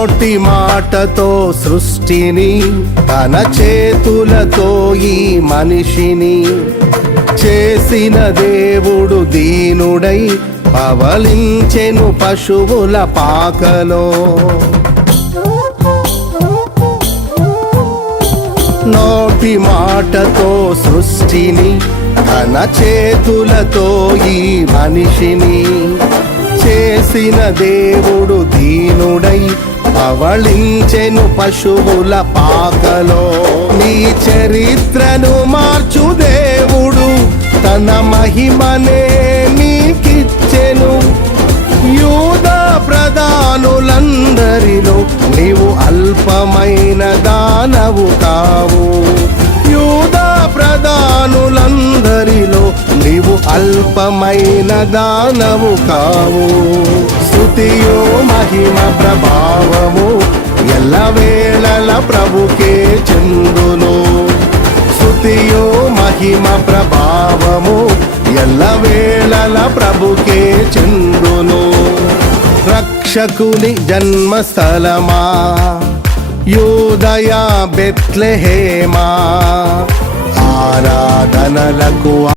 నోటి మాటతో సృష్టిని, తన చేతులతో ఈ మనిషిని చేసిన దేవుడు దీనుడై పవలించెను పశువుల పాకలో. నోటి మాటతో సృష్టిని, తన చేతులతో ఈ మనిషిని చేసిన దేవుడు దీనుడై పవళించెను పశువుల పాకలో. నీ చరిత్రను మార్చు దేవుడు తన మహిమనే నీకిచ్చెను. యూదా ప్రధానులందరిలో నీవు అల్పమైన దానవు కావు. యూదా ప్రధానులందరిలో నీవు అల్పమైన దానవు కావు. స్తుతియో మహిమ ప్రభావము ఎల్లవేళల ప్రభుకే చెందును. స్తుతియో మహిమ ప్రభావము ఎల్లవేళల ప్రభుకే చెందును. రక్షకుని జన్మస్థలమా యూదయ బెత్లెహేమా, ఆరాధనలకు